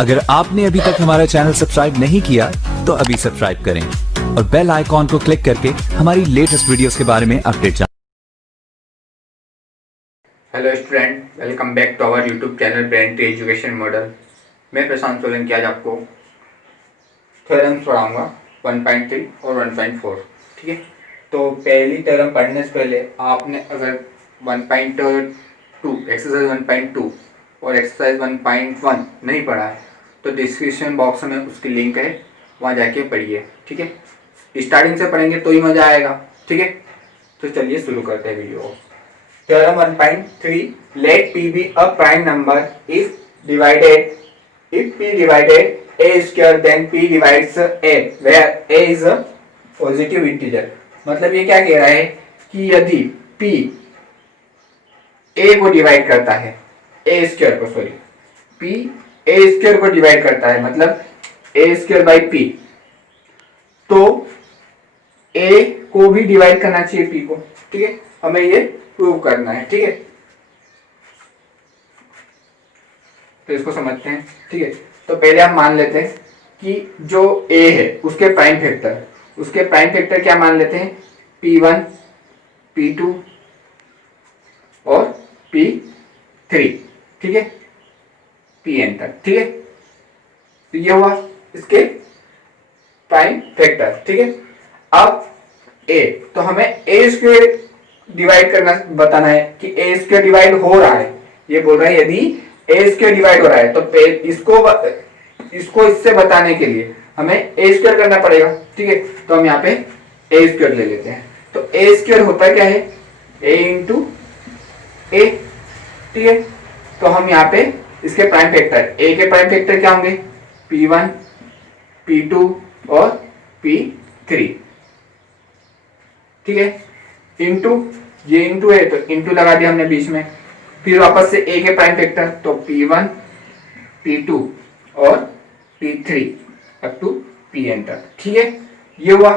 अगर आपने अभी तक हमारा चैनल सब्सक्राइब नहीं किया तो अभी सब्सक्राइब करें और बेल आइकॉन को क्लिक करके हमारी लेटेस्ट वीडियोस के बारे में अपडेट जानें। Hello student, welcome back to our YouTube channel brain tree education model. मैं प्रशांत सोलंकी आज आपको थ्योरम्स पढ़ाऊंगा 1.3 और 1.4। ठीक है, तो पहली थ्योरम पढ़ने से पहले आपने अगर 1.2 एक्सरसाइज 1.2 और एक्सरसाइज 1.1 नहीं पढ़ा है तो डिस्क्रिप्शन बॉक्स में उसकी लिंक है, वहाँ जाके पढ़िए। ठीक है, स्टार्टिंग से पढ़ेंगे तो ही मज़ा आएगा। ठीक है, तो चलिए शुरू करते हैं वीडियो को। Theorem 1.3, let P be a prime number if P divided A square then P divides A where A is a positive integer। मतलब ये क्या कह रहा है कि यदि P A को डिवाइड करता है, A स्क्वायर को, सॉरी, P A स्क्वायर को डिवाइड करता है, मतलब A स्क्वायर बाई P, तो A को भी डिवाइड करना चाहिए P को। ठीक है, हमें ये प्रूव करना है। ठीक है, तो इसको समझते हैं। ठीक है, तो पहले हम मान लेते हैं कि जो A है उसके प्राइम फैक्टर क्या मान लेते हैं, P1 P2 और P3। ठीक है, Pn तक। ठीक है, तो ये हुआ इसके प्राइम फैक्टर। ठीक है, अब A, तो हमें A स्क्वायर डिवाइड करना बताना है कि A स्क्वायर डिवाइड हो रहा है। ये बोल रहा है यदि A स्क्वायर डिवाइड हो रहा है तो इसको इससे बताने के लिए हमें A स्क्वायर करना पड़ेगा। ठीक है, तो हम यहाँ पे A स्क्वायर ले लेते हैं। तो A स्क्वायर होता क्या है, A इंटू A। ठीक है, तो हम यहाँ पे इसके प्राइम फैक्टर, A के प्राइम फैक्टर क्या होंगे, P1 P2 और P3। ठीक है, इंटू, ये इंटू है तो इंटू लगा दिया हमने बीच में, फिर वापस से A के प्राइम फैक्टर, तो P1 P2 और P3 अप टू Pn तक। ठीक है, ये हुआ।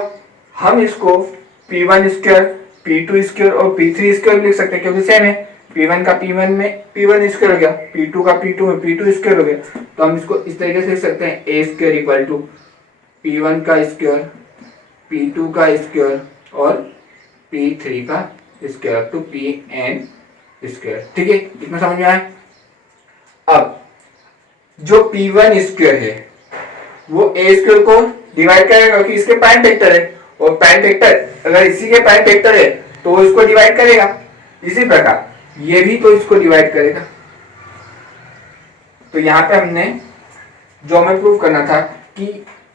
हम इसको P1 स्क्वायर P2 स्क्वायर और P3 स्क्वायर लिख सकते हैं क्योंकि सेम है। P1 का P1 में P1 स्क्वायर हो गया, P2 का P2 में P2 स्क्वायर हो गया, तो हम इसको इस तरीके से लिख सकते हैं A square equal to P1 का स्क्वायर P2 का स्क्वायर और P3 का square up to Pn square. ठीक है, इतना समझ में आया। अब जो P1 स्क्वायर है वो A स्क्वायर को डिवाइड करेगा क्योंकि इसके प्राइम फैक्टर है, और प्राइम फैक्टर अगर इसी के प्राइम फैक्टर है तो वो इसको डिवाइड करेगा। इसी प्रकार ये भी तो इसको डिवाइड करेगा। तो यहाँ पे हमने जो हमें प्रूव करना था कि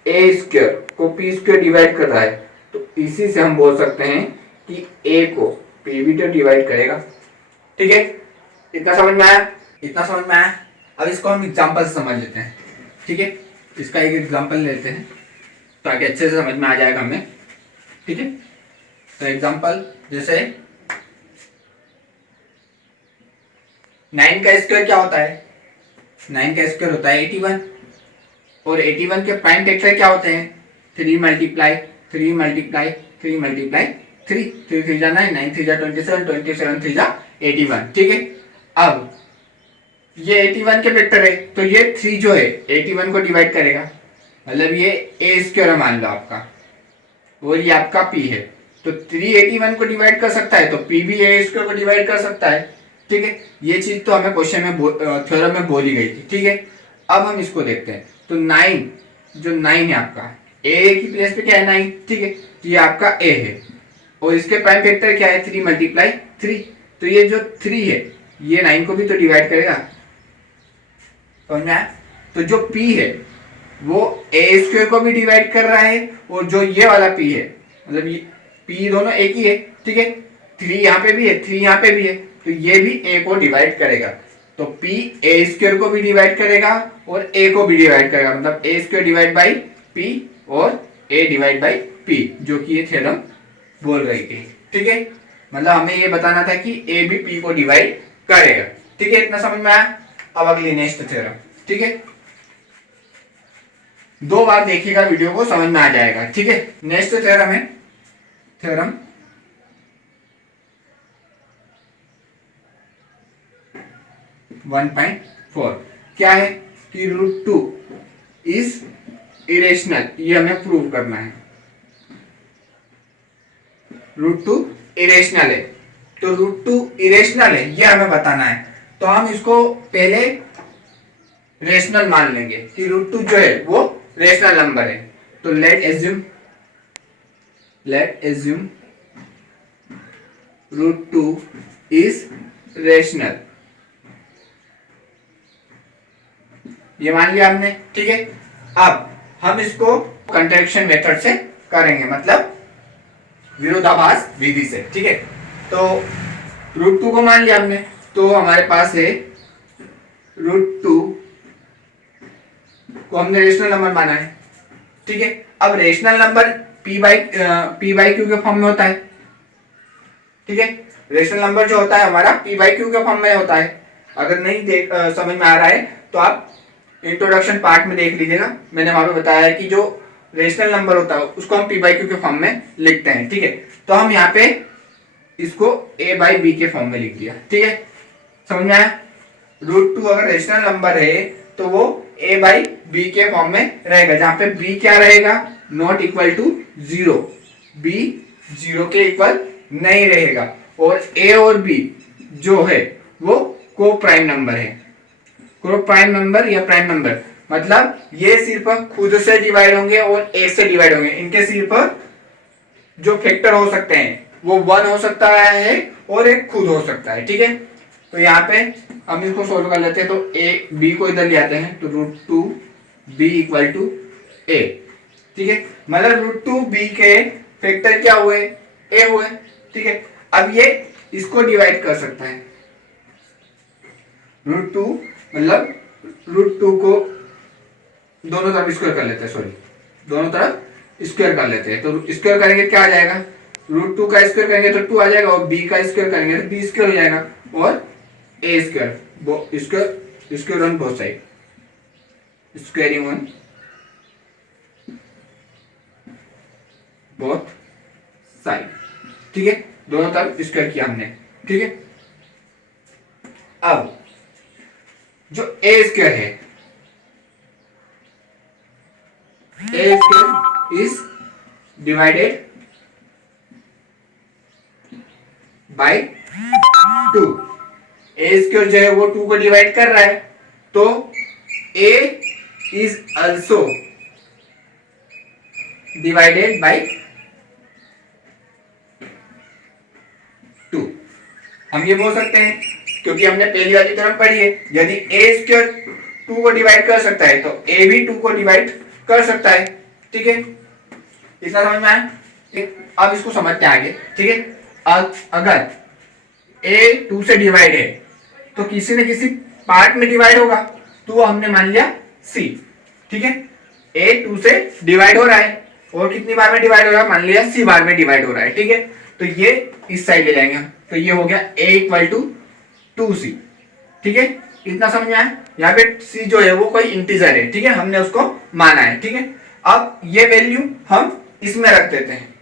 A स्क्वायर को P स्क्वायर डिवाइड कर रहा है, तो इसी से हम बोल सकते हैं कि A को P भी तो डिवाइड करेगा। ठीक है, इतना समझ में आया, इतना समझ में आया। अब इसको हम एग्जांपल से समझ लेते हैं। ठीक है, इसका एक एग्जांपल लेते हैं ताकि अच्छे से समझ में आ जाएगा हमें। ठीक है, तो एग्जांपल जैसे 9 का स्क्वायर क्या होता है, 9 का स्क्वायर होता है 81, और 81 के प्राइम फैक्टर क्या होते हैं, 3 मल्टीप्लाई 3 मल्टीप्लाई 3 मल्टीप्लाई 3, 3 3 जा 9, 9 3 जा 27, 27 3 जा 81। ठीक है, अब ये 81 के फैक्टर है तो ये 3 जो है 81 को डिवाइड करेगा, मतलब ये A स्क्वायर मान लो आपका, और ये आपका P है, तो 3 81 को डिवाइड कर सकता है तो P भी A स्क्वायर को डिवाइड कर सकता है। ठीक है, ये चीज तो हमें क्वेश्चन में थ्योरम में बोली गई थी। ठीक है, अब हम इसको देखते हैं। तो 9, जो 9 है आपका A की प्लेस पे क्या है 9। ठीक है, तो ये आपका A है और इसके प्राइम फैक्टर क्या है 3 मल्टीप्लाई 3, तो ये जो 3 है ये 9 को भी तो डिवाइड करेगा। समझ में आया। तो जो P है वो A स्क्वायर को भी डिवाइड कर रहा है, और जो ये वाला P है, मतलब ये P दोनों एक ही है। ठीक है, 3 यहाँ पे भी है 3 यहाँ पे भी है, तो ये भी A को डिवाइड करेगा। तो P A स्क्वायर को भी डिवाइड करेगा और A को भी डिवाइड करेगा, मतलब A square divide by P और A डिवाइड बाई P, जो कि ये थ्योरम बोल रही थी। ठीक है, मतलब हमें ये बताना था कि A भी P को डिवाइड करेगा। ठीक है, इतना समझ में आया। अब अगली नेक्स्ट थ्योरम। ठीक है, 2 बार देखिएगा वीडियो को, समझ में आ जाएगा। ठीक है, नेक्स्ट थ्योरम है थ्योरम 1.4। क्या है, कि √2 इज इरेशनल, ये हमें प्रूव करना है। √2 इरेशनल है, तो √2 इरेशनल है ये हमें बताना है। तो हम इसको पहले रेशनल मान लेंगे कि √2 जो है वो रेशनल नंबर है। तो लेट एज्यूम √2 इज रेशनल, ये मान लिया हमने, ठीक है। अब हम इसको कंट्रैक्शन मेथड से करेंगे, मतलब विरोधाभास विधि से, ठीक है। तो √2 को मान लिया हमने, तो हमारे पास है √2 को हमने रेशनल नंबर माना है, ठीक है। अब rational number p by Q के फॉर्म में होता है, ठीक है। रेशनल नंबर जो होता है हमारा p बाई क्यू के फॉर्म में होता है। अगर नहीं समझ में आ रहा है तो आप इंट्रोडक्शन पार्ट में देख लीजिएगा, मैंने वहां पे बताया है कि जो रेशनल नंबर होता है उसको हम p बाई क्यू के फॉर्म में लिखते हैं, ठीक है। तो हम यहाँ पे इसको a बाई बी के फॉर्म में लिख दिया, ठीक है। समझ में आया? √2 अगर रेशनल नंबर है तो वो a बाई बी के फॉर्म में रहेगा, जहां पे b क्या रहेगा, नॉट इक्वल टू 0, b 0 के इक्वल नहीं रहेगा, और a और b जो है वो को प्राइम नंबर है। को प्राइम नंबर या प्राइम नंबर मतलब ये सिर्फ खुद से डिवाइड होंगे और एक से डिवाइड होंगे। इनके सिर्फ जो फैक्टर हो सकते हैं वो 1 हो सकता है और एक खुद हो सकता है, ठीक है। तो यहाँ पे हम इसको सोल्व कर लेते हैं। तो a b को इधर ले आते हैं, तो √2 b इक्वल टू a, ठीक है। मतलब √2 b के फैक्टर क्या हुए, a हुए, ठीक है। अब ये इसको डिवाइड कर सकता है, √2 मतलब √2 को दोनों तरफ स्क्वायर कर लेते हैं, सॉरी दोनों तरफ स्क्वायर कर लेते हैं। तो स्क्वायर करेंगे क्या आ जाएगा, √2 का स्क्वायर करेंगे तो 2 आ जाएगा, और b का स्क्वायर करेंगे तो b स्क्वायर हो जाएगा, और a square on both side, squaring on both side, ठीक है। दोनों तरफ स्क्वायर किया हमने, ठीक है। अब जो a स्क्वायर है, a square is divided by 2, a square जो है वो 2 को डिवाइड कर रहा है, तो a is also divided by 2। हम ये बोल सकते हैं क्योंकि हमने पहली वाली तरफ पढ़ी है, यदि a स्क्वायर 2 को डिवाइड कर सकता है तो a भी 2 को डिवाइड कर सकता है, ठीक है। इतना समझ में आया? अब इसको समझते हैं आगे, ठीक है। अगर a 2 से डिवाइड है तो किसी न किसी पार्ट में डिवाइड होगा, तो वो हमने मान लिया c, ठीक है। a 2 से डिवाइड हो रहा है और कितनी बार में डिवाइड हो रहा है, मान लिया c बार में डिवाइड हो रहा है, ठीक है। तो ये इस साइड ले जाएंगे हम, तो ये हो गया a इक्वल टू 2c, ठीक है। इतना समझ में आया? यहाँ पे c जो है वो कोई इंटीजर है, ठीक है, हमने उसको माना है, ठीक है। अब ये वैल्यू हम इसमें रख देते हैं,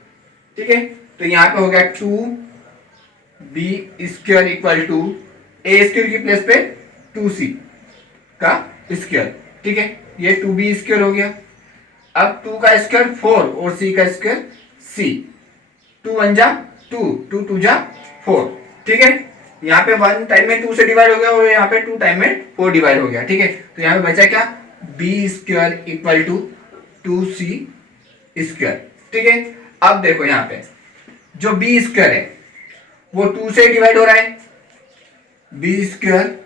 ठीक है। तो यहाँ पे हो गया 2b square equal to a square की प्लेस पे 2c का स्क्वायर, ठीक है। ये 2b स्क्वायर हो गया। अब 2 का स्क्वायर 4 और c का स्क्वायर c, 2 1 जा 2, 2 2 जा 4, ठीक है। यहाँ पे 1 टाइम में 2 से डिवाइड हो गया और यहाँ पे 2 टाइम में 4 डिवाइड हो गया, ठीक है। तो यहाँ पे बचा क्या, b square equal to 2c square, ठीक है। अब देखो यहाँ पे जो b स्क्वायर है वो 2 से डिवाइड हो रहा है, b स्क्वायर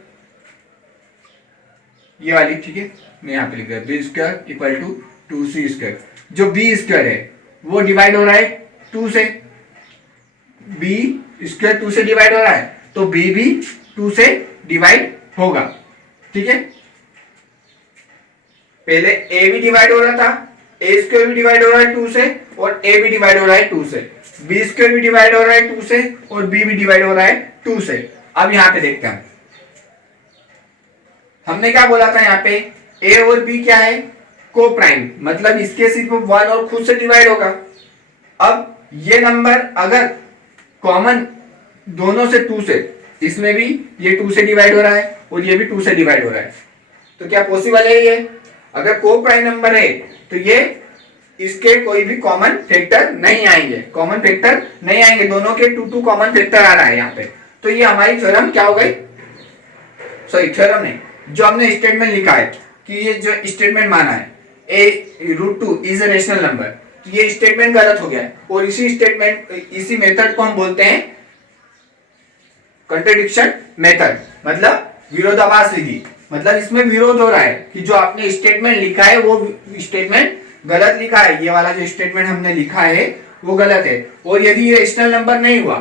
ये वाली, ठीक है, मैं यहाँ पे लिख दिया b square equal to 2c square. जो b स्क्वायर है वो डिवाइड हो रहा है 2 से, b स्क्वायर 2 से डिवाइड हो रहा है तो b भी 2 से डिवाइड होगा, ठीक है। पहले a भी डिवाइड हो रहा था, a स्क्वायर भी डिवाइड हो रहा है 2 से, और a भी डिवाइड हो रहा है 2 से, b स्क्वायर भी डिवाइड हो रहा है 2 से, और b भी डिवाइड हो रहा है 2 से। अब यहां पे देखते हैं, हमने क्या बोला था, यहाँ पे a और b क्या है, को प्राइम, मतलब इसके सिर्फ 1 और खुद से डिवाइड होगा। अब ये नंबर अगर कॉमन दोनों से 2 से, इसमें भी ये 2 से डिवाइड हो रहा है और ये भी 2 से डिवाइड हो रहा है, तो क्या पॉसिबल है ये? अगर को प्राइम नंबर है तो ये इसके कोई भी कॉमन फैक्टर नहीं आएंगे, कॉमन फैक्टर नहीं आएंगे, दोनों के टू कॉमन फैक्टर आ रहा है यहाँ पे। तो ये हमारी थ्योरम क्या हो गई, सॉरी थ्योरम नहीं, जो हमने स्टेटमेंट लिखा है कि ये जो स्टेटमेंट माना है a√2 is a rational number, तो ये स्टेटमेंट गलत हो गया है। और इसी मेथड को हम बोलते हैं कंट्रडिक्शन मेथड, मतलब विरोधाभास विधि। मतलब इसमें विरोध हो रहा है कि जो आपने स्टेटमेंट लिखा है वो स्टेटमेंट गलत लिखा है, ये वाला जो स्टेटमेंट हमने लिखा है वो गलत है। और यदि ये रेशनल नंबर नहीं हुआ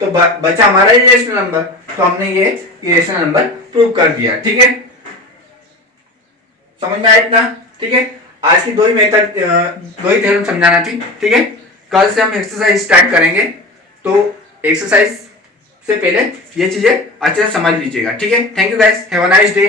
तो बचा हमारा इरेशनल नंबर, तो हमने ये इरेशनल नंबर प्रूव कर दिया। ठीक है, समझ में आया इतना? ठीक है, आज की दो ही थ्योरम समझाना थी। ठीक है, कल से हम एक्सरसाइज स्टार्ट करेंगे, तो एक्सरसाइज से पहले ये चीजें अच्छे से समझ लीजिएगा। ठीक है, thank you guys, have a nice day.